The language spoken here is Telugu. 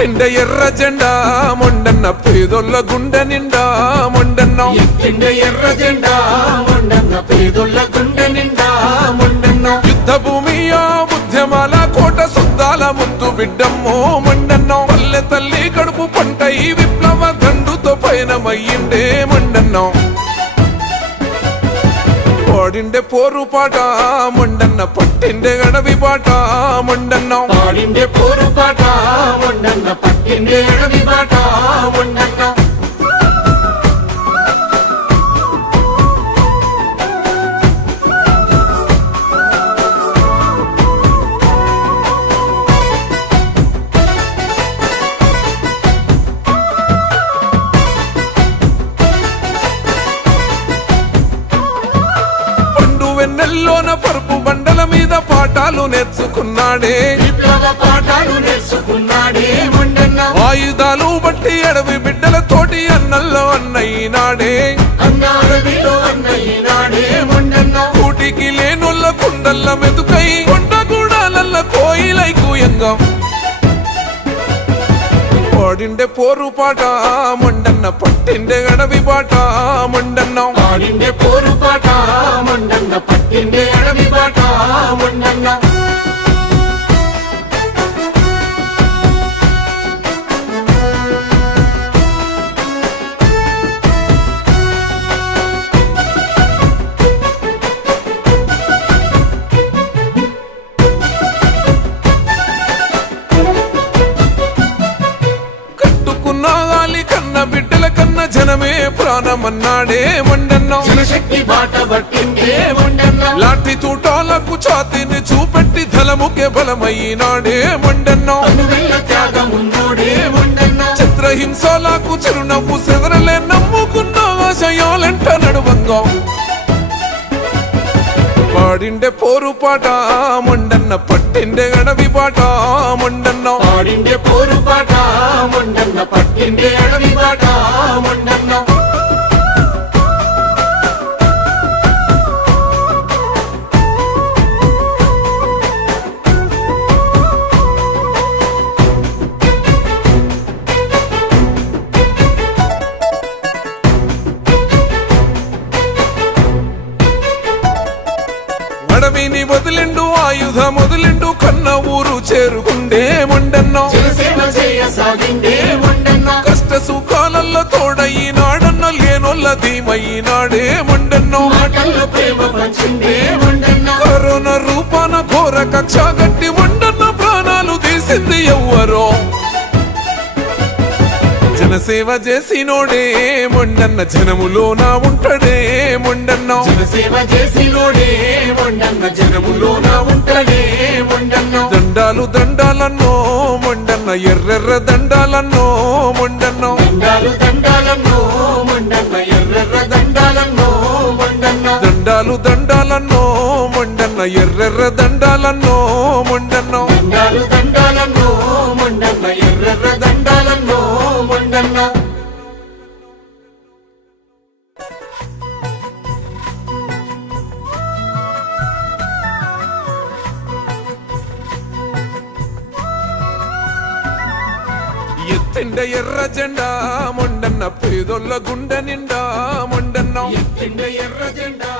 ఎత్తిండ ఎర్ర జెండా మొండన్న పేదొల్ల గుండె నిండా మొండన్నం ఎత్తిండ ఎర్ర జెండా మొండన్న పేదొల్ల గుండె నిండా మొండన్నం యుద్ధ భూమియా ఉద్యమాల కోట సుద్దాల ముద్దు బిడ్డమ్మో మొండన్నం పల్లె తల్లి కడుపు పంట ఈ విప్లవ దండుతో పయనమయ్యిండే మొండన్నం పాడిండే పోరు పాట మొండన్న పట్టిండే గడవి బాట మొండన్నం పాడిండే పోరు పాట మొండన్న పట్టిండే గడవి బాట మొండన్నం వెన్నెల్లోన పరుపు బండల మీద పాఠాలు నేర్చుకున్నాడే విప్లవ పాఠాలు నేర్చుకున్నాడే మొండన్న ఆయుధాలు బట్టి అడవి బిడ్డలతోటి అన్నల్లో అన్నయ్యనాడే అన్న అడవిలో అన్నయ్యనాడే మొండన్న కూటికి లేనొల్ల కుండల్ల మెతుకై కొండగూడాలల్ల కోయిలై కూయంగా పాడిండే పోరు పాట మొండన్న పట్టిండే అడవి బాట మొండన్నం పాడిండే పోరు పాట మొండన్న పట్టిండే అడవి బాట మొండన్న బిడ్డల కన్న జనమే ప్రాణమన్నాడే మొండన్నం జనశక్తి బాట పట్టిండే మొండన్న లాఠీ తూటాలకు ఛాతీని చూపెట్టి ధలముకే బలమైనాడే మొండన్నం అనువెల్ల త్యాగమున్నోడే మొండన్న చిత్రహింసలకు చిరునవ్వు సెదరలే నమ్ముకున్న ఆశయాలంట నడువంగా పాడిండే పోరు పాట మొండన్న పట్టిండే అడవి బాట మొండన్నం పాడిండే పోరు పాట మొండన్న పట్టిండే అడవి బాట మొండన్న అడవిని వదిలిండు ఆయుధం వదిలిండు కన్న ఊరు చేరుకుండే మొండన్నం జనసేవ చేయసాగిండే మొండన్న కష్ట సుఖాలల్లో తోడయినాడన్న లేనొల్ల ధీమైనాడే మొండన్నం మాటల్లో ప్రేమ పంచిండే మొండన్న కరోనా రూపాన ఘోర కక్ష గట్టి మొండన్న ప్రాణాలు తీసింది ఎవ్వరో జనసేవ చేసినోడే మొండన్న జనములోన ఉంటాడే మొండన్నం జనసేవ చేసినోడే మొండన్న జనములోన ఉంటాడే మొండన్న దండాలు దండాలన్నో మొండన్న ఎర్రెర్ర దండాలన్నో మొండన్నం దండాలు దండాలన్నో మొండన్న ఎర్రెర్ర దండాలన్నో మొండన్న దండాలు దండాలన్నో మొండన్న ఎర్రెర్ర దండాలన్నో మొండన్నం దండాలు దండాలన్నో మొండన్న ఎర్రెర్ర దండాలన్నో మొండన్న ఎత్తిండ ఎర్ర జెండా మొండన్న పేదొల్ల గుండె నిండా మొండన్నం ఎత్తిండ ఎర్ర జెండా